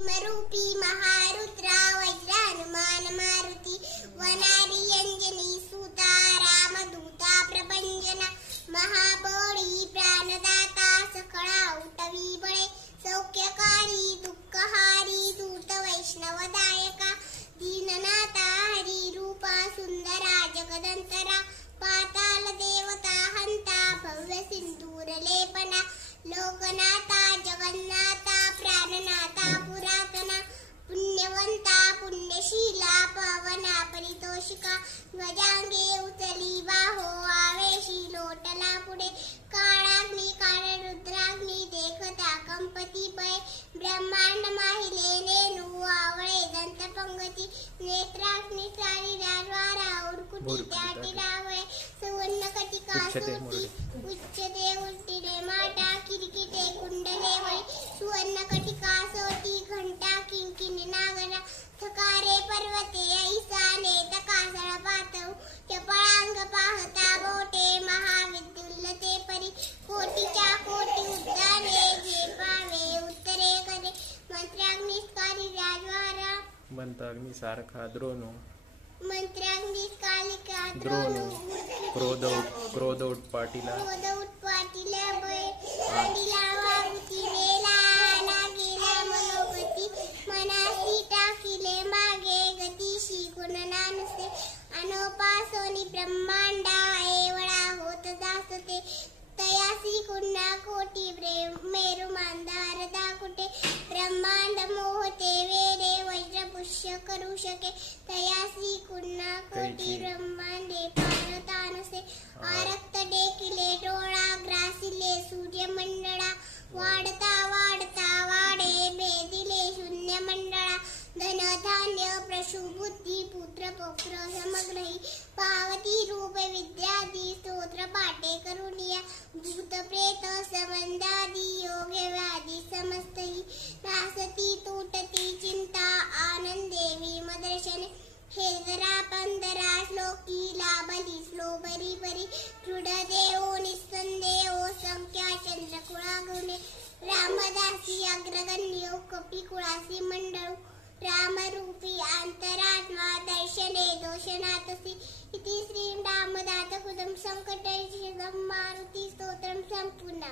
भीमरूपी महारुद्रा वज्र हनुमान मारुती वनारी अंजनी सुता रामदूता प्रपंजना महाबळी प्राणदाता सकळा उठवी बळे सौख्यकारी दुःखहारी दूत वैष्णवदायका दीननाथा हरी रूपा सुंदरा जगदंतरा पाताल देवता हंता भव्य सिंदूर लेपना लोकनाथा जगन्नाथा प्राणनाथा पुरातना पुण्यवंता पुण्यशीला पवना परितोषिका ध्वजांगे उचली बाहो आवेशी लोटला पुढे काळाग्नी काळ रुद्राग्नी देखता कंपती पै ब्रह्मांड माहिले नेनू आवळे दंत पंगती नेत्राग्नी चारी राजवारा उरकुटी त्याटी रावळे सुवर्ण कटिका सोती उच्चते उलटीने माटा किरकिटे कुंडले वळी सुवर्ण कटिका सोती घंटा किंकिणी नागरा थकारे पर्वते ऐसाने तकासळ पातळू चपळांग पाहता बोटे महाविद्युल्लते परी कोटीच्या कोटी उद्याने जे पावे उत्तरे करे मंत्राग्निस्कारी राजवारा मंत्राग्नी सारखा द्रोणू मंत्राग्नी कालिका द्रोणू क्रोध उत्पाटीला पाटीला वागती नेला लागेला मनोगती मनासी टाकिले मागे गतीशी गुणना नसे अनोपासोनी ब्रह्मांडा एवढा होत जासते तयासी कुन्हा कोटी मेरु मांदार दाकुटे ब्रह्मांड मोहते वेरे वज्र पुष्य करू शके तयासी कुन्हा कोटी ब्रह्मांडे पारता नसे आरक्त डेकिले डोळा ग्रासिले सूर्यमंडळा वाढता वाढे भेदिले शून्य मंडळा धन धान्य प्रशुबुद्धी पुत्र पौत्र समग्रही पावती रूप विद्यादी स्तोत्र पाठे करुणिया भूत प्रेत संबंधादी योग व्याधी समस्तही नासती तुटती चिंता आनंदेवी मदर्शने हेजरा पंधरा श्लोकी लाभली श्लोबरी बरी दृढ देवो निस्संदेहो संख्या चंद्रकुळा गुणे रामदासी अग्रगण्यो कपी कुळासी मंडळू रामरूपी अंतरात्मा दर्शने दोषनातसी इति श्री रामदास कुदम संकटैषधम मारुती स्तोत्रम संपूर्ण।